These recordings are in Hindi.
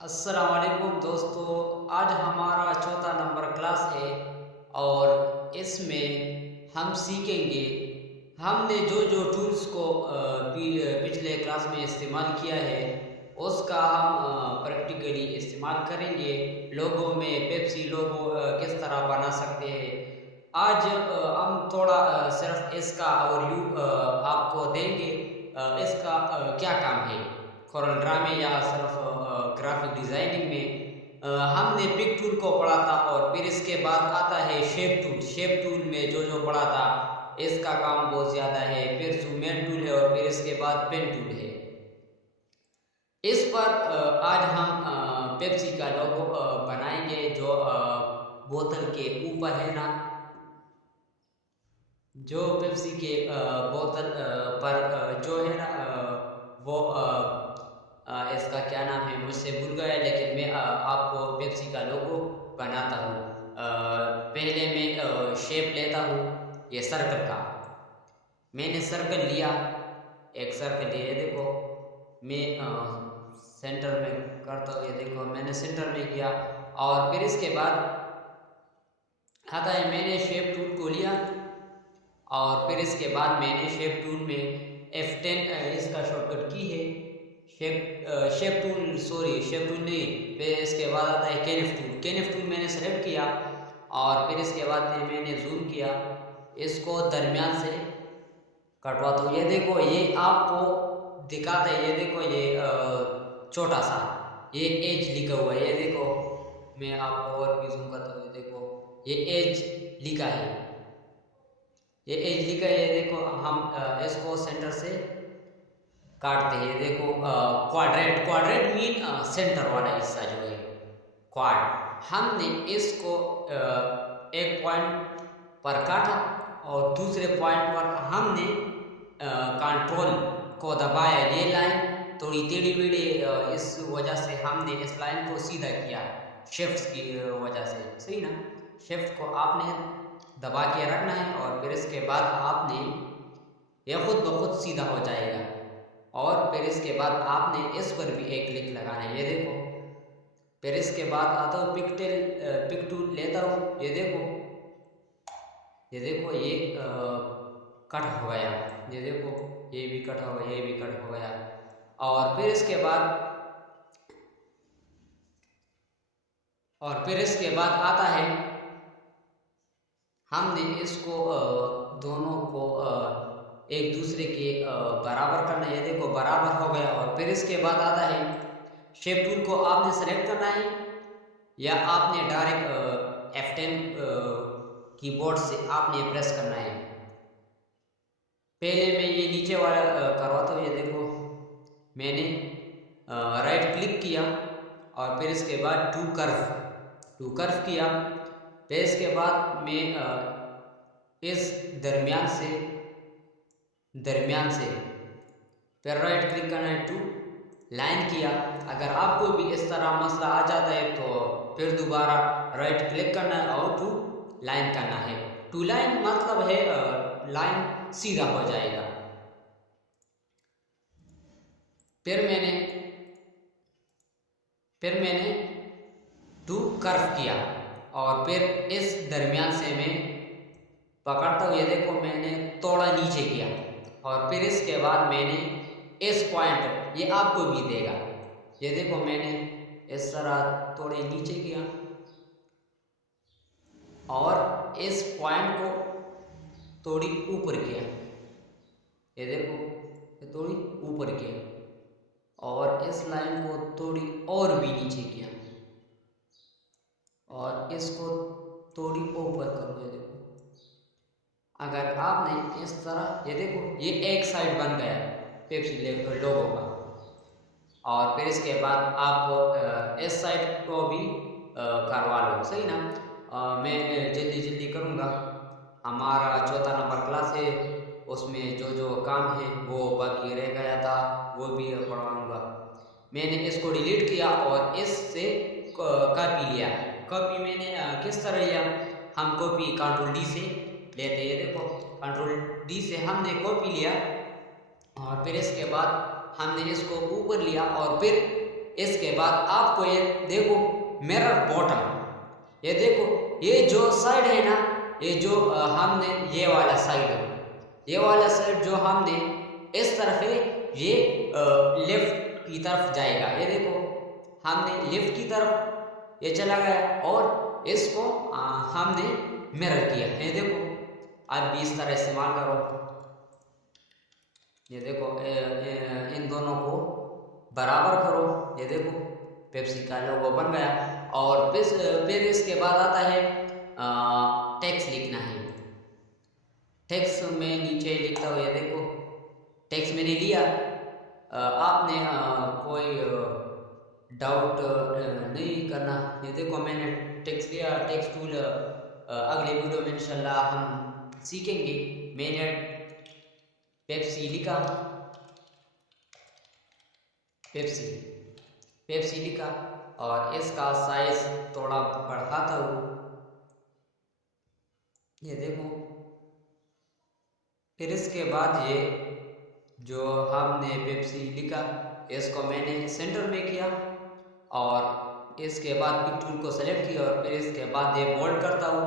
अस्सलामुअलैकुम दोस्तों, आज हमारा चौथा नंबर क्लास है और इसमें हम सीखेंगे। हमने जो जो टूल्स को पिछले क्लास में इस्तेमाल किया है उसका हम प्रैक्टिकली इस्तेमाल करेंगे। लोगों में पेप्सी लोगो किस तरह बना सकते हैं। आज हम थोड़ा सिर्फ इसका ओवरव्यू आपको देंगे। इसका क्या काम है कोरल ड्रा में या सिर्फ ग्राफिक डिज़ाइनिंग में। हमने पिक टूल को पढ़ा था और फिर इसके बाद आता है शेप टूल। शेप टूल में जो जो पढ़ा था इसका काम बहुत ज़्यादा है। फिर जूम टूल है और फिर इसके बाद पेन टूल है। इस पर आज हम पेप्सी का लोगो बनाएंगे जो बोतल के ऊपर है ना, जो पेप्सी के बोतल पर जो है ना वो इसका क्या नाम है मुझसे भूल गया, लेकिन मैं आपको पेप्सी का लोगो बनाता हूँ। पहले मैं शेप लेता हूँ ये सर्कल का। मैंने सर्कल लिया, एक सर्कल ये देखो। मैं सेंटर में करता हूँ, ये देखो मैंने सेंटर में किया। और फिर इसके बाद आता है मैंने शेप टूल को लिया और फिर इसके बाद मैंने शेप टूल में F10 इसका शॉर्टकट की है। शेप टूल शेप टूल नहीं, फिर इसके बाद आता है केनिफ टूल। केनिफ टूल मैंने सेलेक्ट किया और फिर इसके बाद मैंने जूम किया, इसको दरमियान से कटवाता हूँ। ये देखो ये आपको दिखाता है, ये देखो ये छोटा सा ये एज लिखा हुआ है। ये देखो मैं आपको और भी जूम करता हूँ, ये देखो ये एज लिखा है, ये एज लिखा है। ये देखो हम इसको सेंटर से काटते हैं। देखो क्वाड्रेंट मीन सेंटर वाला हिस्सा जो है क्वाड। हमने इसको एक पॉइंट पर काटा और दूसरे पॉइंट पर हमने कंट्रोल को दबाया। ये लाइन थोड़ी टेढ़ी मेढ़ी, इस वजह से हमने इस लाइन को सीधा किया शिफ्ट की वजह से, सही ना। शिफ्ट को आपने दबा के रखना है और फिर इसके बाद आपने यह खुद ब खुद सीधा हो जाएगा। और फिर इसके बाद आपने इस पर भी एक क्लिक लगाना है, ये देखो। फिर इसके बाद आता हूँ पिक टूल लेता हूँ, ये देखो ये कट हो गया। ये देखो ये भी कट हो गया, ये भी कट हो गया। और फिर इसके बाद आता है हमने इसको दोनों को एक दूसरे के बराबर करना है। ये देखो बराबर हो गया। और फिर इसके बाद आता है शेप टूल को आपने सेलेक्ट करना है या आपने डायरेक्ट F10 कीबोर्ड से आपने प्रेस करना है। पहले मैं ये नीचे वाला करवाता हूँ। ये देखो मैंने राइट क्लिक किया और फिर इसके बाद टू कर्व किया। फिर इसके बाद मैं इस दरमियान से फिर राइट क्लिक करना है, टू लाइन किया। अगर आपको भी इस तरह मसला आ जाता है तो फिर दोबारा राइट क्लिक करना है और टू लाइन करना है। टू लाइन मतलब है लाइन सीधा हो जाएगा। फिर मैंने टू कर्व किया और फिर इस दरमियान से मैं पकड़ता हूँ। ये देखो मैंने थोड़ा नीचे किया और फिर इसके बाद मैंने इस पॉइंट, ये आपको भी देगा। ये देखो मैंने इस तरह थोड़े नीचे किया और इस पॉइंट को थोड़ी ऊपर किया। ये देखो ये थोड़ी ऊपर किया और इस लाइन को थोड़ी और भी नीचे किया और इसको थोड़ी ऊपर करो। ये देखो अगर आपने इस तरह, ये देखो ये एक साइड बन गया पेप्सी लोगो का। और फिर इसके बाद आप इस साइड को भी करवा लो, सही ना। मैं जल्दी करूँगा। हमारा चौथा नंबर क्लास है, उसमें जो जो काम है वो बाकी रह गया था वो भी पढ़वाऊँगा। मैंने इसको डिलीट किया और इससे कॉपी लिया। कॉपी मैंने किस तरह लिया, हम कॉपी कंट्रोल डी से लेते हैं। ये देखो कंट्रोल डी से हमने कॉपी लिया और फिर इसके बाद हमने इसको ऊपर लिया और फिर इसके बाद आपको ये देखो मिरर बॉटम, ये देखो ये जो साइड है ना, ये जो हमने ये वाला साइड जो हमने इस तरफ है, ये लेफ्ट की तरफ जाएगा। ये देखो हमने लेफ्ट की तरफ ये चला गया और इसको हमने मिरर किया। ये देखो आप भी इस तरह इस्तेमाल करो। ये देखो इन दोनों को बराबर करो। ये देखो पेप्सी का लोगो बन गया। और फिर इसके बाद आता है टेक्स्ट लिखना है। टेक्स्ट में नीचे लिखता हूँ, ये देखो टेक्स्ट मैंने लिया। आपने कोई डाउट नहीं करना। ये देखो मैंने टेक्स्ट लिया, टेक्स्ट टूल अगले वीडियो में इंशाल्लाह हम सीखेंगे। मैंने पेप्सी लिखा, पेप्सी लिखा और इसका साइज थोड़ा बढ़ाता हूँ। ये देखो फिर इसके बाद ये जो हमने पेप्सी लिखा इसको मैंने सेंटर में किया और इसके बाद पिक टूल को सेलेक्ट किया और फिर इसके बाद ये बोल्ड करता हूँ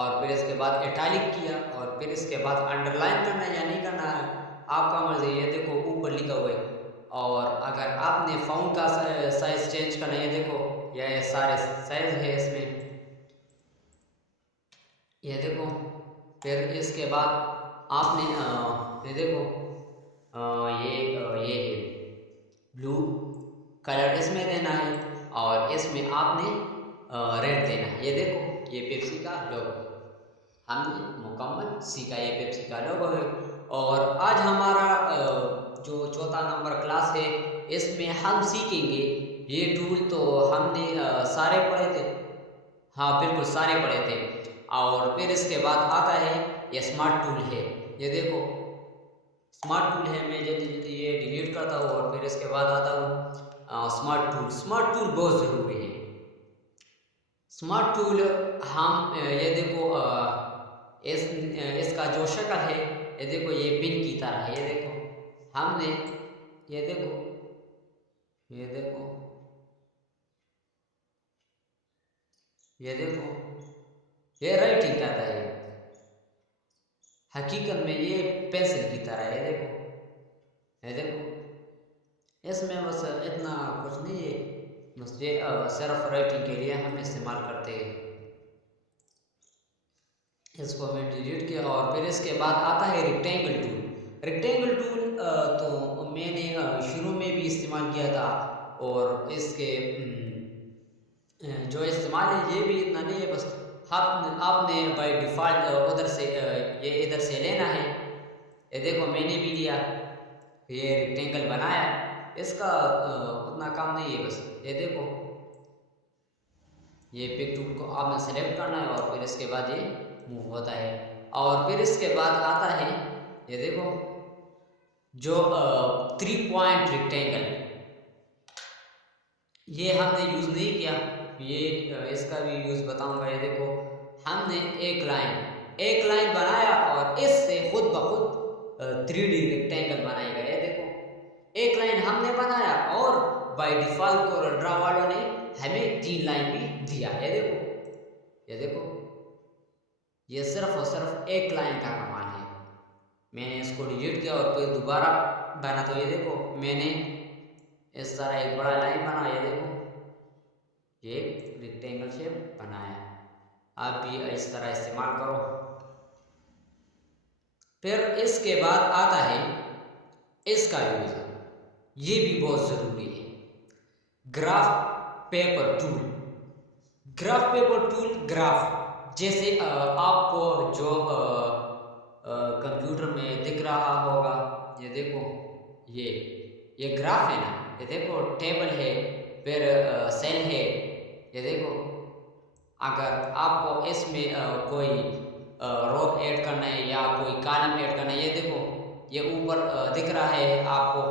और फिर इसके बाद इटैलिक किया और फिर इसके बाद अंडरलाइन करना है या नहीं करना है आपका मर्जी। ये देखो ऊपर लिखा हुआ है। और अगर आपने फ़ॉन्ट का साइज चेंज करना है, ये देखो ये सारे साइज है इसमें। ये देखो फिर इसके बाद आपने ये देखो ये है ब्लू कलर इसमें देना है और इसमें आपने रेड देना है। ये देखो ये पेप्सी का लोगो हमने मुकम्मल सीखा। ये पेप्सी का लोगो है। और आज हमारा जो चौथा नंबर क्लास है इसमें हम सीखेंगे ये टूल। तो हमने सारे पढ़े थे, हाँ बिल्कुल सारे पढ़े थे। और फिर इसके बाद आता है ये स्मार्ट टूल है। ये देखो स्मार्ट टूल है। मैं जल्दी जल्दी ये डिलीट करता हूँ और फिर इसके बाद आता हूँ स्मार्ट टूल बहुत ज़रूरी है। स्मार्ट टूल हम ये देखो इसका जो शक्ल है, ये देखो ये पिन की तरह है। ये देखो हमने ये देखो ये राइटिंग करता है। हकीकत में ये पेंसिल की तरह है। ये देखो इसमें बस इतना कुछ नहीं है, बस ये सिर्फ राइटिंग के लिए हम इस्तेमाल करते हैं। इसको मैं डिलीट किया और फिर इसके बाद आता है रेक्टेंगल टूल। तो मैंने शुरू में भी इस्तेमाल किया था और इसके जो इस्तेमाल है ये भी इतना नहीं है। बस आपने बाय डिफ़ॉल्ट उधर से ये इधर से लेना है। ये देखो मैंने भी लिया, ये रेक्टेंगल बनाया। इसका उतना काम नहीं है। बस ये देखो ये पिक टूल को आपने सेलेक्ट करना है और फिर इसके बाद ये मूव होता है। और फिर इसके बाद आता है ये देखो जो 3 पॉइंट रेक्टेंगल, ये हमने यूज़ नहीं किया, ये इसका भी यूज़ बताऊंगा। ये देखो हमने एक लाइन बनाया और इससे खुद ब खुद 3D रेक्टेंगल बनाएगा। ये देखो एक लाइन हमने बनाया और बाय डिफ़ॉल्ट कोरलड्रॉ वालों ने हमें 3 लाइन भी दिया। ये देखो ये सिर्फ और सिर्फ एक लाइन का कमाल है। मैंने इसको डिलीट किया और फिर दोबारा बना तो ये देखो मैंने इस तरह एक बड़ा लाइन बना। ये देखो ये रेक्टेंगल शेप बनाया। आप भी इस तरह इस्तेमाल करो। फिर इसके बाद आता है इसका यूज, ये भी बहुत ज़रूरी है, ग्राफ पेपर टूल। ग्राफ जैसे आपको जो कंप्यूटर में दिख रहा होगा, ये देखो ये ग्राफ है ना। ये देखो टेबल है, फिर सेल है। ये देखो अगर आपको इसमें कोई रो ऐड करना है या कोई कॉलम ऐड करना है, ये देखो ये ऊपर दिख रहा है आपको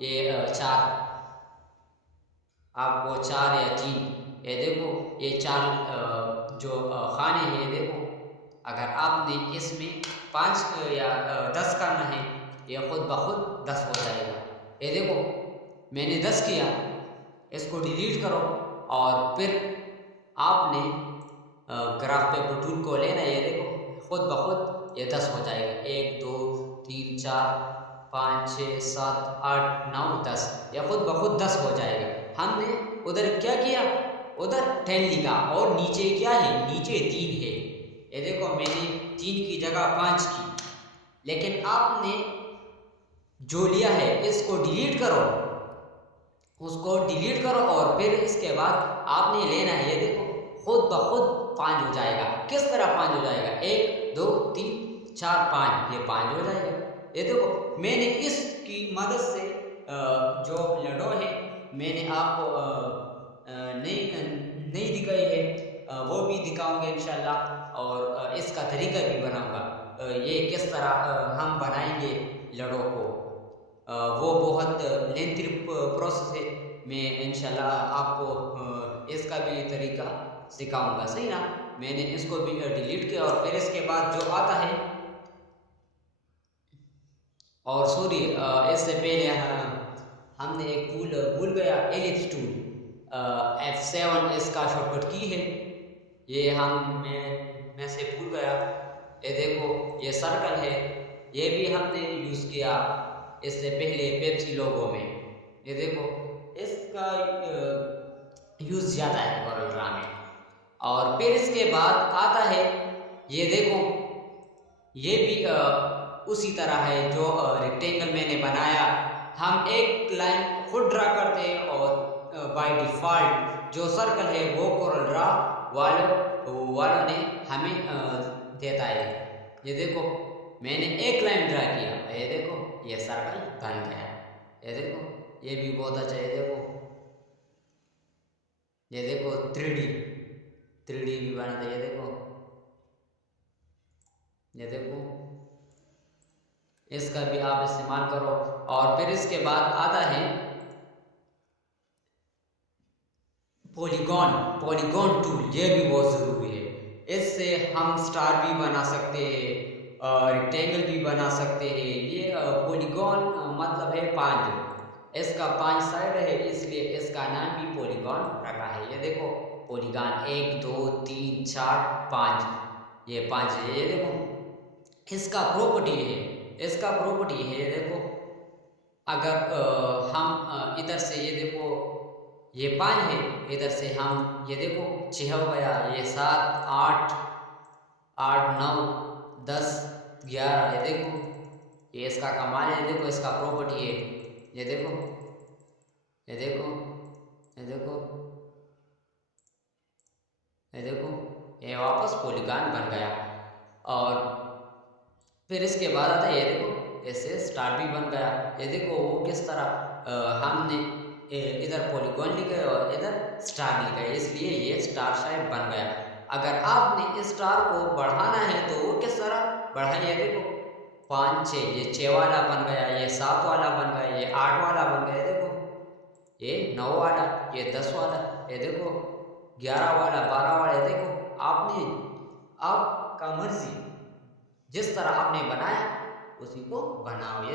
ये 4 या 3। ये देखो ये 4 जो खाने हैं। ये देखो अगर आपने इसमें 5 या 10 करना है, ये खुद ब खुद 10 हो जाएगा। ये देखो मैंने 10 किया, इसको डिलीट करो और फिर आपने ग्राफ पेपर टूल को लेना है। ये देखो खुद ब खुद ये 10 हो जाएगा। 1 2 3 4 5 6 7 8 9 10, या खुद ब खुद 10 हो जाएगा। हमने उधर क्या किया, उधर 10 लिखा और नीचे क्या है, नीचे 3 है। ये देखो मैंने 3 की जगह 5 की, लेकिन आपने जो लिया है इसको डिलीट करो, उसको डिलीट करो और फिर इसके बाद आपने लेना है। ये देखो खुद ब खुद 5 हो जाएगा। किस तरह 5 हो जाएगा, 1 2 3 4 5, ये 5 हो जाएगा। ये देखो मैंने इसकी मदद से जो लडो है मैंने आपको नहीं दिखाई है, वो भी दिखाऊंगा इंशाल्लाह, और इसका तरीका भी बनाऊंगा। ये किस तरह हम बनाएंगे लडो को, वो बहुत लेंथी प्रोसेस है। मैं इंशाल्लाह आपको इसका भी तरीका सिखाऊंगा, सही ना। मैंने इसको भी डिलीट किया और फिर इसके बाद जो आता है, और सॉरी इससे पहले हमने एक टूल भूल गया, एलिप्स टूल, F7 इसका शॉर्टकट की है, ये मैं से भूल गया। ये देखो ये सर्कल है, ये भी हमने यूज़ किया इससे पहले पेप्सी लोगो में। ये देखो इसका यूज़ ज़्यादा है कोरल में। और फिर इसके बाद आता है, ये देखो ये भी उसी तरह है जो रेक्टेंगल मैंने बनाया। हम एक लाइन खुद ड्रा करते हैं और बाय डिफ़ॉल्ट जो सर्कल है वो कोरल ड्रा वालों ने हमें देता है। ये देखो मैंने एक लाइन ड्रा किया, ये देखो ये सर्कल बन गया। ये देखो ये भी बहुत अच्छा है। ये देखो 3D भी बना था। ये देखो इसका भी आप इस्तेमाल करो। और फिर इसके बाद आता है पॉलीगॉन टूल, ये भी बहुत ज़रूरी है। इससे हम स्टार भी बना सकते हैं, रेक्टेंगल भी बना सकते हैं। ये पॉलीगॉन मतलब है 5, इसका 5 साइड है, इसलिए इसका नाम भी पॉलीगॉन रखा है। ये देखो पॉलीगॉन 1 2 3 4 5, ये 5 है। ये देखो इसका प्रॉपर्टी है। ये देखो अगर हम इधर से, ये देखो ये 5 है, इधर से हम ये देखो 6 हो गया, ये 7 8 9 10 11। ये देखो ये इसका कमाल है। ये देखो इसका प्रॉपर्टी है। ये देखो ये वापस पॉलीगॉन बन गया। और फिर इसके बाद आता है, ये देखो ऐसे स्टार भी बन गया। ये देखो वो किस तरह हमने इधर पॉलीगॉन लिखा और इधर स्टार लिखा है, इसलिए ये स्टार शेप बन गया। अगर आपने इस स्टार को बढ़ाना है तो वो किस तरह बढ़ाएं। ये देखो 5 6, ये 6 वाला बन गया, ये 7 वाला बन गया, ये 8 वाला बन गया। ये देखो ये 9 वाला, ये 10 वाला, ये देखो 11 वाला, 12 वाला। ये देखो आपका मर्जी, जिस तरह आपने बनाया उसी को बनाओ। ये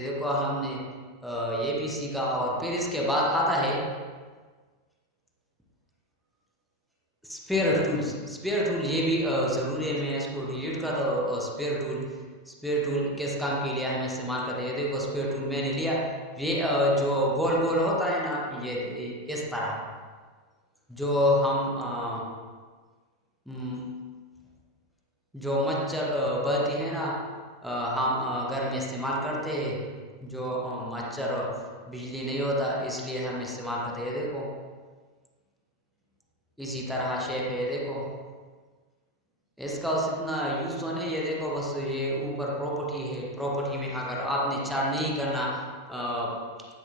देखो हमने ये भी सीखा। और फिर इसके बाद आता है स्पेयर टूल, ये भी ज़रूरी है। मैं इसको डिलीट कर दूँ। और स्पेयर टूल किस काम के लिए हमें इस्तेमाल करते हैं। ये देखो स्पेयर टूल मैंने लिया, ये जो गोल होता है ना, ये इस तरह जो हम जो मच्छर बहती है ना, हम घर में इस्तेमाल करते हैं। जो मच्छर बिजली नहीं होता इसलिए हम इस्तेमाल करते हैं। देखो इसी तरह शेप है। देखो इसका इतना यूज़ तो नहीं है। देखो बस ये ऊपर प्रॉपर्टी में अगर आपने चार नहीं करना,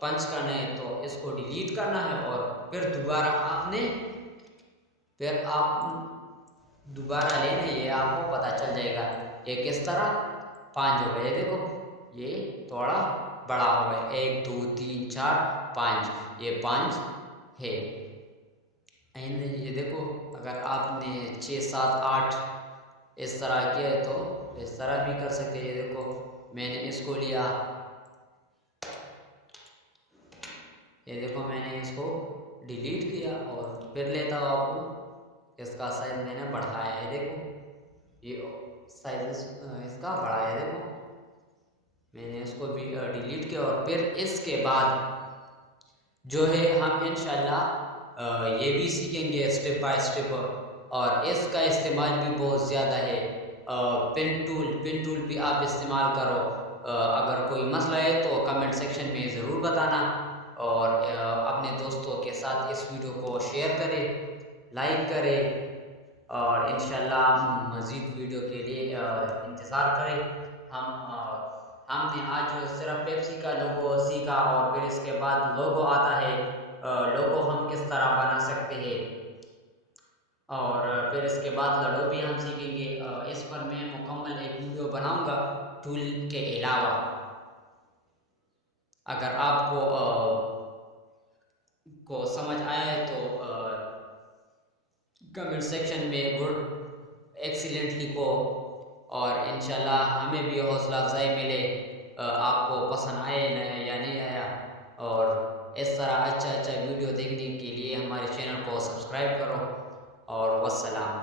पंच करना है तो इसको डिलीट करना है और फिर आप दोबारा लेना है। ये आपको पता चल जाएगा ये किस तरह 5 हो गए। देखो ये थोड़ा बड़ा हो गया, 1 2 3 4 5, ये 5 है। ये देखो अगर आपने 6 7 8 इस तरह किया तो इस तरह भी कर सकते हैं। ये देखो मैंने इसको लिया ये देखो मैंने इसको डिलीट किया और फिर लेता हूँ आपको। इसका साइज मैंने बढ़ाया है, देखो ये साइज इसका बढ़ाया है, देखो मैंने इसको भी डिलीट किया। और फिर इसके बाद जो है हम इंशाल्लाह ये भी सीखेंगे स्टेप बाय स्टेप, और इसका इस्तेमाल भी बहुत ज़्यादा है। पिन टूल भी आप इस्तेमाल करो। अगर कोई मसला है तो कमेंट सेक्शन में ज़रूर बताना, और अपने दोस्तों के साथ इस वीडियो को शेयर करें, लाइक करें, और इंशाल्लाह मज़ीद वीडियो के लिए इंतज़ार करें। हमने आज सिर्फ पेप्सी का लोगो सीखा, और फिर इसके बाद लोगो आता है, लोगो हम किस तरह बना सकते हैं, और फिर इसके बाद लड़ो भी हम सीखेंगे। इस पर मैं मुकम्मल एक वीडियो बनाऊंगा टूल के अलावा। अगर आपको समझ आया है तो कमेंट सेक्शन में गुड एक्सीलेंट लिखो, और इंशाल्लाह हमें भी हौसला अफजाई मिले आपको पसंद आए या नहीं आया। और इस तरह अच्छा वीडियो देखने के लिए हमारे चैनल को सब्सक्राइब करो, और वस्सलाम।